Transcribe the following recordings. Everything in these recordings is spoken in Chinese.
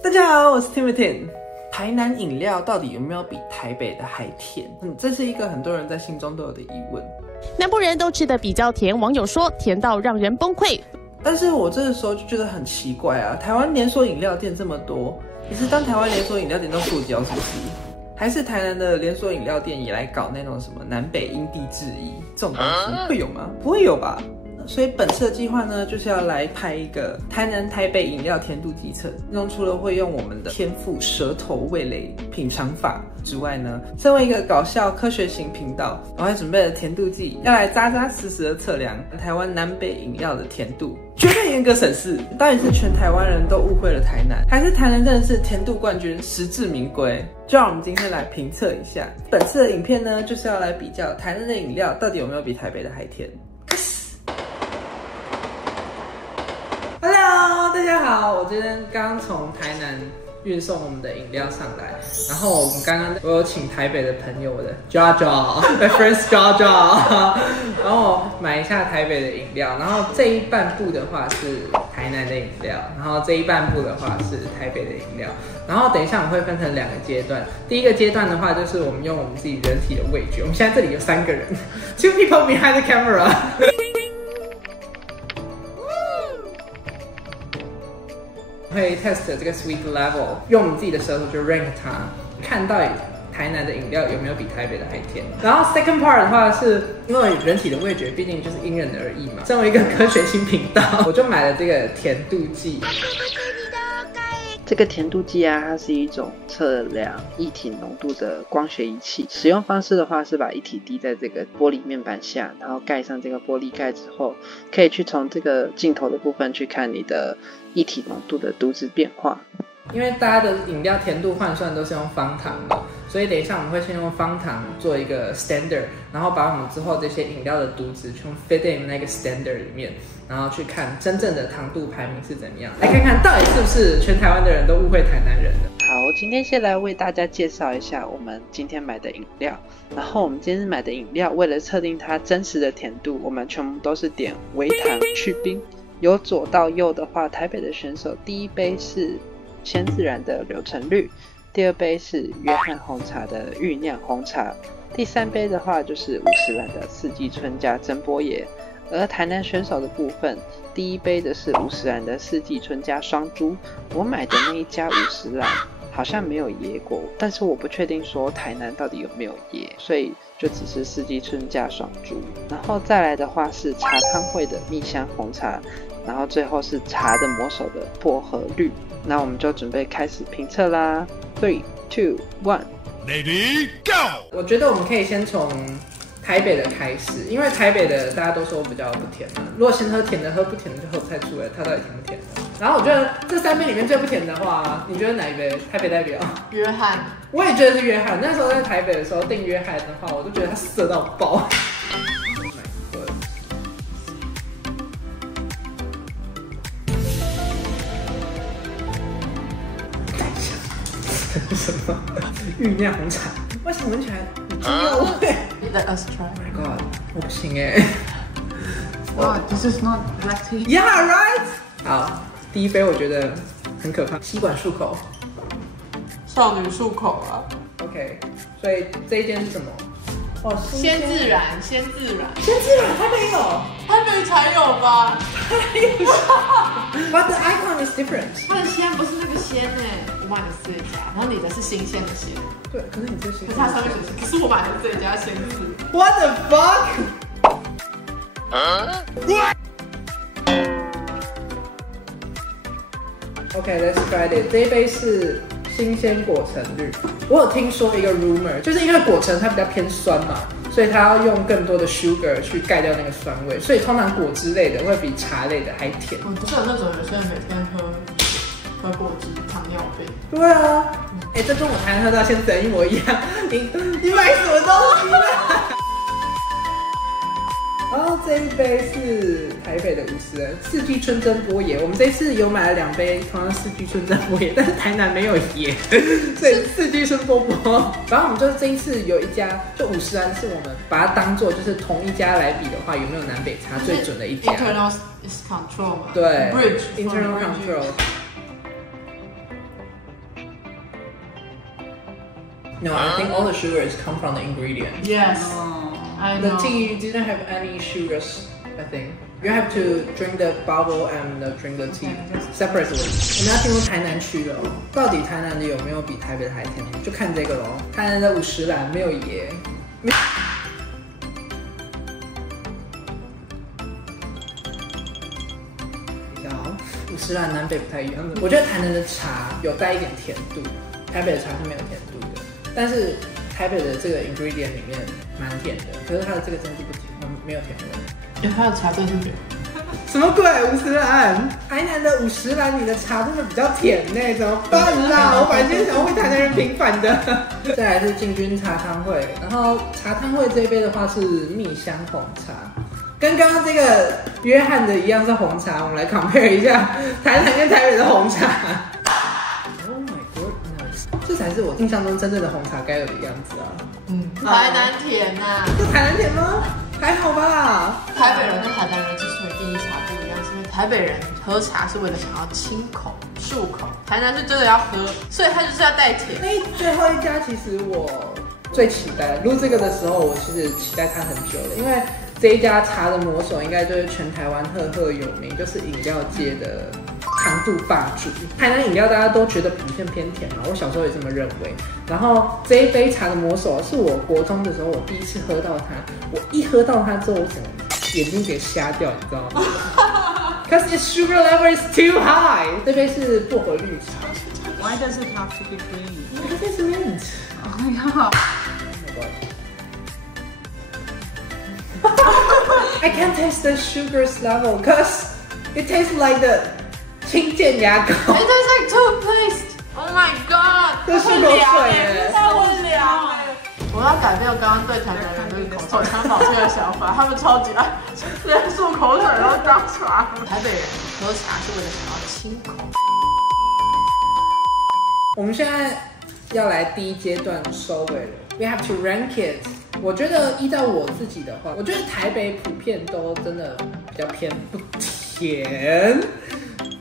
大家好，我是 Timothy。台南饮料到底有没有比台北的还甜？这是一个很多人在心中都有的疑问。南部人都吃的比较甜，网友说甜到让人崩溃。但是我这个时候就觉得很奇怪啊，台湾连锁饮料店这么多，可是当台湾连锁饮料店都塑胶是不是？还是台南的连锁饮料店也来搞那种什么南北因地制宜这种东西，会有吗？不会有吧？所以本次的计划呢，就是要来拍一个台南、台北饮料甜度计测。内容除了会用我们的天赋、舌头、味蕾品尝法之外呢，身为一个搞笑科学型频道，我还准备了甜度计，要来扎扎实实的测量台湾南北饮料的甜度，绝对严格审视。到底是全台湾人都误会了台南，还是台南真的是甜度冠军，实至名归？就让我们今天来评测一下。本次的影片呢，就是要来比较台南的饮料到底有没有比台北的还甜。Hello， 大家好，我今天刚从台南运送我们的饮料上来，然后我有请台北的朋友，我的 JoJo，my friend JoJo， 然后我买一下台北的饮料，然后这一半部的话是台南的饮料，然后这一半部的话是台北的饮料，然后等一下我们会分成2个阶段，第一个阶段的话就是我们用我们自己人体的味觉，我们现在这里有3个人 ，2 people behind the camera 。会 test 这个 sweet level， 用我们自己的舌头去 rank 它，看到底台南的饮料有没有比台北的还甜。然后 second part 的话是因为人体的味觉毕竟就是因人而异嘛，身为一个科学新频道，我就买了这个甜度计。这个甜度计啊，它是一种测量液体浓度的光学仪器。使用方式的话是把液体滴在这个玻璃面板下，然后盖上这个玻璃盖之后，可以去从这个镜头的部分去看你的液体浓度的度值变化。因为大家的饮料甜度换算都是用方糖嘛，所以等一下我们会先用方糖做一个 standard， 然后把我们之后这些饮料的度值全 fit in 那个 standard 里面，然后去看真正的糖度排名是怎么样，来看看到底是不是全台湾的人都误会台南人的。好，今天先来为大家介绍一下我们今天买的饮料。然后我们今天买的饮料，为了测定它真实的甜度，我们全部都是点微糖去冰。由左到右的话，台北的选手第一杯是鲜自然的柳橙绿，第2杯是约翰红茶的预酿红茶，第3杯的话就是50兰的四季春加真波野。而台南选手的部分，第1杯的是50兰的四季春加双珠，我买的那一家50兰好像没有椰果，但是我不确定说台南到底有没有椰，所以就只是四季春加双珠。然后再来的话是茶汤会的蜜香红茶，然后最后是茶的魔手的薄荷绿。那我们就准备开始评测啦 ，3、2、1 ，Lady Go！ 我觉得我们可以先从台北的开始，因为台北的大家都说比较不甜嘛。如果先喝甜的，喝不甜的就喝不太出来它到底甜不甜的。然后我觉得这3杯里面最不甜的话，你觉得哪一杯？台北代表约翰，我也觉得是约翰。那时候在台北的时候订约翰的话，我都觉得它涩到爆。什么预酿红茶？为什么闻起来有猪肉味 Let us try.？Oh my god， 我不行哎。Wow, this is not black tea. Yeah, right. 好，第1杯我觉得很可怕，吸管漱口。少女漱口啊。OK， 所以这一间是什么？哦，鲜自然，鲜自然，鲜自然它没有，台北才有吧？But the icon is different。它的鲜不是那个鲜哎，我买的是这家，然后你的是新鲜的鲜。对，可是你这些，可是它上面写，可是我买的是这家鲜字。What the fuck？ OK，let's try it。这一杯是新鲜果橙绿。我有听说一个 rumor， 就是因为果橙它比较偏酸嘛，所以它要用更多的 sugar 去盖掉那个酸味，所以通常果汁类的会比茶类的还甜。不是有那种有些人每天喝果汁，糖尿病。对啊，这跟我台南喝到现在一模一样。你买什么东西啊？然后这一杯是台北的50人四季春真波野，我们这一次有买了2杯同样四季春真波野，但是台南没有椰，所以四季春波波。然后我们就这一次有一家，就50人是我们把它当做就是同一家来比的话，有没有南北差最准的一家 ？Internal is control 嘛？对 ，Bridge internal control。No, I think all the sugars come from the ingredient. Yes, I The know. tea didn't have any sugars, I think. You have to drink the bubble and drink the tea separately. 我们要进入台南区了哦，到底台南的有没有比台北的还甜？就看这个咯。台南的50兰没有椰。50兰南北不太一样。我觉得台南的茶有带一点甜度，台北的茶是没有甜度的。但是台北的这个 ingredient 里面蛮甜的，可是它的这个真是不甜，没有甜味。因为它的茶真是甜。什么鬼？50兰？台南的50兰，你的茶真的比较甜呢，怎么办啦？我本来今天想要为台南人平反的。再来是进军茶汤会，然后茶汤会这一杯的话是蜜香红茶，跟刚刚这个约翰的一样是红茶，我们来 compare 一下台南跟台北的红茶。Oh my goodness， 这才是我印象中真正的红茶该有的样子啊！台南甜呐、这台南甜吗？还好吧。台北人跟台南人之所以第一茶不一样，是因为台北人喝茶是为了想要清口、漱口，台南是真的要喝，所以它就是要带甜。最后一家其实我最期待录这个的时候，我其实期待它很久了，因为这一家茶的魔手应该就是全台湾赫赫有名，就是饮料界的糖度霸主。台南饮料大家都觉得普遍偏甜嘛，我小时候也这么认为。然后这一杯茶的魔手是我国中的时候我第一次喝到它，我一喝到它之后，我整个眼睛给瞎掉，你知道吗？Cause its sugar level is too high。这杯是薄荷绿茶。Why does it have to be green? Because it's mint. Oh my god. Oh my god. I can't taste the sugar's level because it tastes like the 清健牙膏。It tastes like toothpaste. Oh my god. 这是口水耶。它会凉哎。我要改变我刚刚对台南人对口腔保健的想法，他们超级爱连漱口水都当茶。台北人喝茶是为了想要清口。我们现在要来第一阶段收尾了。We have to rank it。我觉得依照我自己的话，我觉得台北普遍都真的比较偏不甜，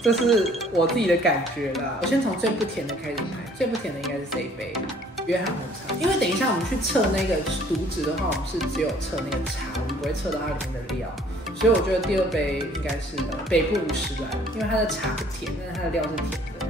这是我自己的感觉啦。我先从最不甜的开始排，最不甜的应该是这一杯约翰红茶，因为等一下我们去测那个毒值的话，我们是只有测那个茶，我们不会测到它里面的料。所以我觉得第二杯应该是北部50兰，因为它的茶不甜，但是它的料是甜的。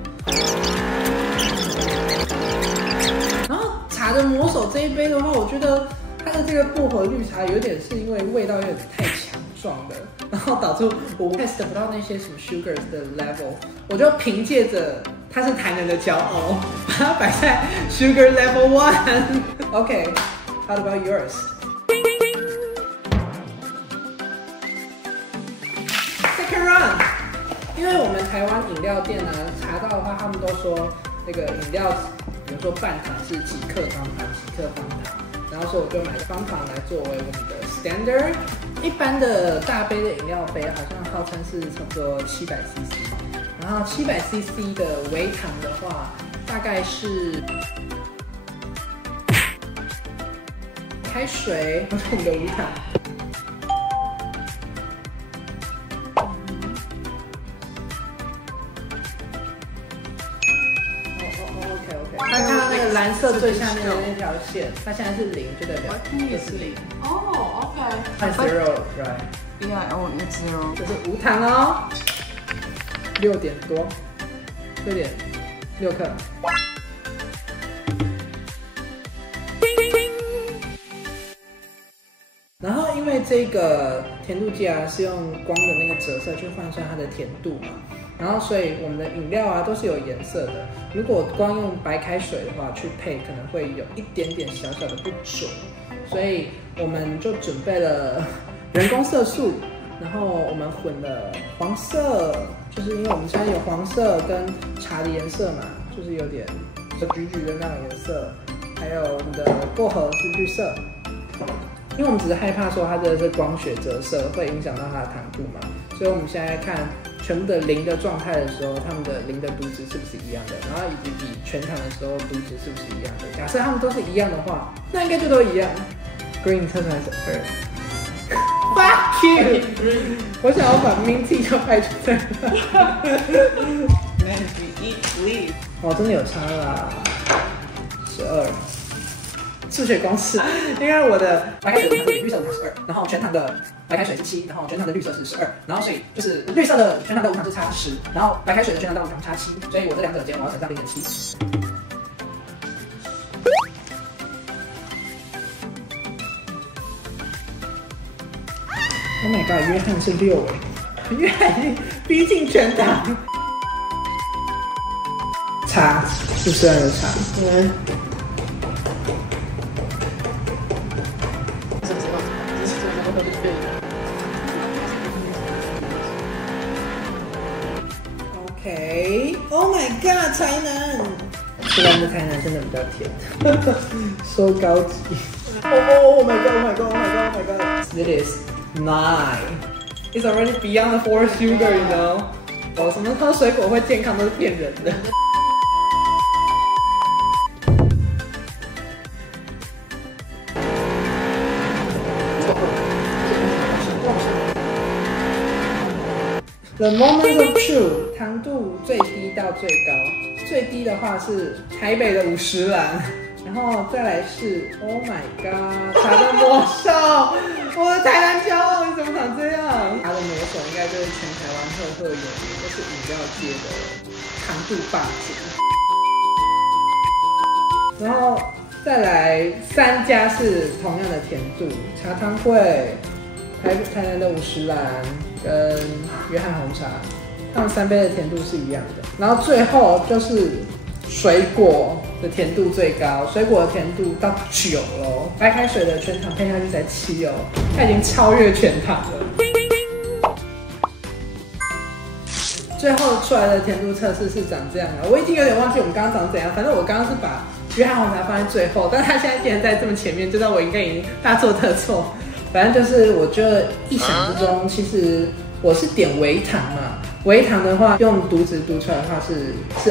然后茶的魔手这一杯的话，我觉得它的这个薄荷绿茶有点是因为味道有点太强壮的，然后导致我 test 不到那些什么 sugars 的 level， 我就凭借着它是台南的骄傲，把它摆在 sugar level 1。OK，how about yours？Second round， 因为我们台湾饮料店呢查到的话，他们都说那个饮料，比如说半糖是几克方糖，几克方糖，然后所以我就买方糖来作为我们的 standard。一般的大杯的饮料杯好像号称是差不多700cc， 然后700cc 的微糖的话，大概是开水，或是我们的无糖。他看到那个蓝色最下面的那条线，它现在是0，就代表这是0。哦 ，OK。它 zero right？ Yeah, oh, it's zero. 这是无糖哦，6点多，6.6克。然后因为这个甜度计啊是用光的那个折射去换算它的甜度嘛，然后所以我们的饮料啊都是有颜色的。如果光用白开水的话去配，可能会有一点点小小的不准，所以我们就准备了人工色素，然后我们混了黄色，就是因为我们现在有黄色跟茶的颜色嘛，就是有点橘橘的那种颜色，还有我们的薄荷是绿色。因为我们只是害怕说它的这光学折射会影响到它的糖度嘛，所以我们现在看全部的0的状态的时候，它们的0的毒值是不是一样的，然后以及比全糖的时候毒值是不是一样的。假设它们都是一样的话，那应该就都一样。Green 测出来是2。Fuck you！ 我想要把 Minty 就拍出来了。Man, we eat leaf. 哦，真的有差啦，12。数学公式，因为我的白开水的绿色无糖是2，然后全糖的白开水是7，然后全糖的绿色是12，然后所以就是绿色的全糖的无糖是差10，然后白开水的全糖的无糖差7，所以我这两者间我要乘上0.7。Oh my god， 约翰是6哎，约翰已经逼近全糖。差50人的差，OK，Oh my god， 台南，虽然是台南真的比较甜，so 高级。Oh my god，Oh my god，Oh my god，Oh my god，It is 9. It's already beyond the 4 sugar, you know. 哦，什么喝水果会健康都是骗人的。The moment of truth， 糖度最低到最高，最低的话是台北的50兰，然后再来是 Oh my god， 茶的魔兽，我的台南骄傲，你怎么长这样？茶的魔兽应该就是全台湾赫赫有名，就是饮料界的糖度霸主。然后再来3家是同样的甜度，茶汤会、台南的50兰跟约翰红茶，他们3杯的甜度是一样的。然后最后就是水果的甜度最高，水果的甜度到9咯，白开水的全糖配下去才7哦，它已经超越全糖了。最后出来的甜度测试是长这样的，我已经有点忘记我们刚刚长怎样，反正我刚刚是把约翰红茶放在最后，但他现在竟然在这么前面，就知道我应该已经大错特错。反正就是我觉得一想之中，其实我是点微糖嘛，微糖的话用独值读出来的话是2，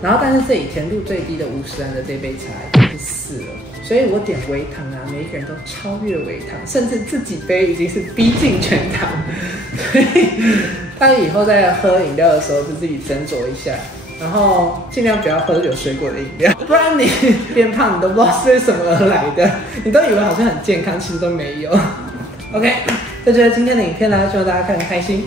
然后但是这里甜度最低的50兰的这杯茶已经是4了，所以我点微糖啊，每一个人都超越微糖，甚至自己杯已经是逼近全糖，所以大家以后在喝饮料的时候就自己斟酌一下。然后尽量不要喝有水果的饮料，不然你变胖你都不知道是为什么而来的，你都以为好像很健康，其实都没有。OK， 这就是今天的影片啦，希望大家看得开心。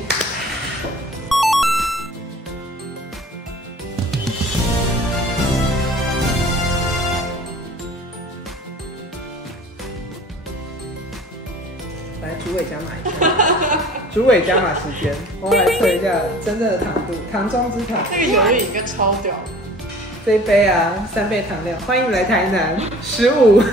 来，主委加码一下。主委加码时间，我们来测一下真正的糖度，糖中之糖。这个友谊应该超屌。这一杯啊，3倍糖量，欢迎来台南，15。